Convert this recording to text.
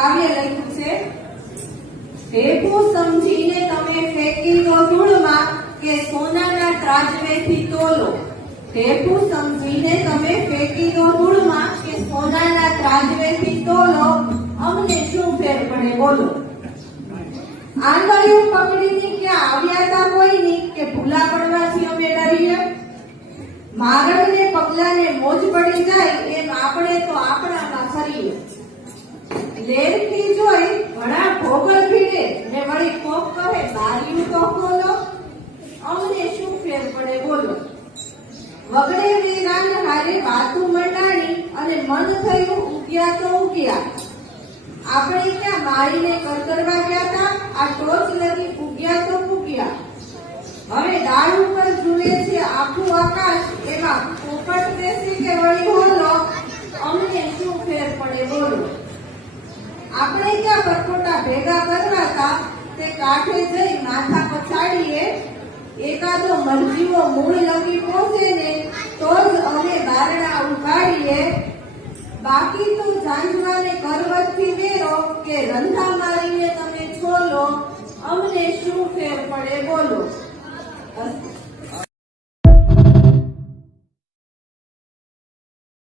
કાવ્ય લખ્યું છે, ઢેફું સમજીને તમે ફેંકી દો ધૂળમાં કે સોનાના ત્રાજવેથી તોલો. ઢેફું સમજીને તમે ફેંકી દો ધૂળમાં કે સોનાના ત્રાજવેથી તોલો. અમને શું ફેર પડે બોલો. આંગળીઓ પકડીને ક્યાં આવ્યા તા કોઈની કે ભૂલા પડવાથી અમે ડરીએ. મારણને પગલાને મોજ પડી જાય એમ આપણે તો આપણામાં ફરીએ. લેરથી જોઈ ઘણા ભોગળ ભીડે ને વળી કોક કહે બારીયું તો ખોલો. અમને શું ફેર પડે બોલો. વગડે વેરાન હારે વાતું મંડાણી અને મન થયું ઉગ્યા તો ઉગ્યા. આપણે ક્યાં મારીને કરકરવા ગયા તા, આ ટોચ લગી ઉગ્યા તો ઉગ્યા. હવે ડાળ ઉપર ઝૂલે છે આખું આકાશ, એમાં પોપટ બેસી કે વળી હોલો. અમને શું ફેર પડે બોલો. આપણે ક્યાં પરપોટા ભેગા કરવા તા, તે કાંઠે જઈ માથા પછાડીએ. એકાદો મરજીવો મૂળ લગી પહોંચે ને તો જ અમે બારણા ઉઘાડીએ. બાકી તો જાંજવાને કરવતથી વેરો કે રંધા મારીને તમે છોલો. અમને શું ફેર પડે બોલો.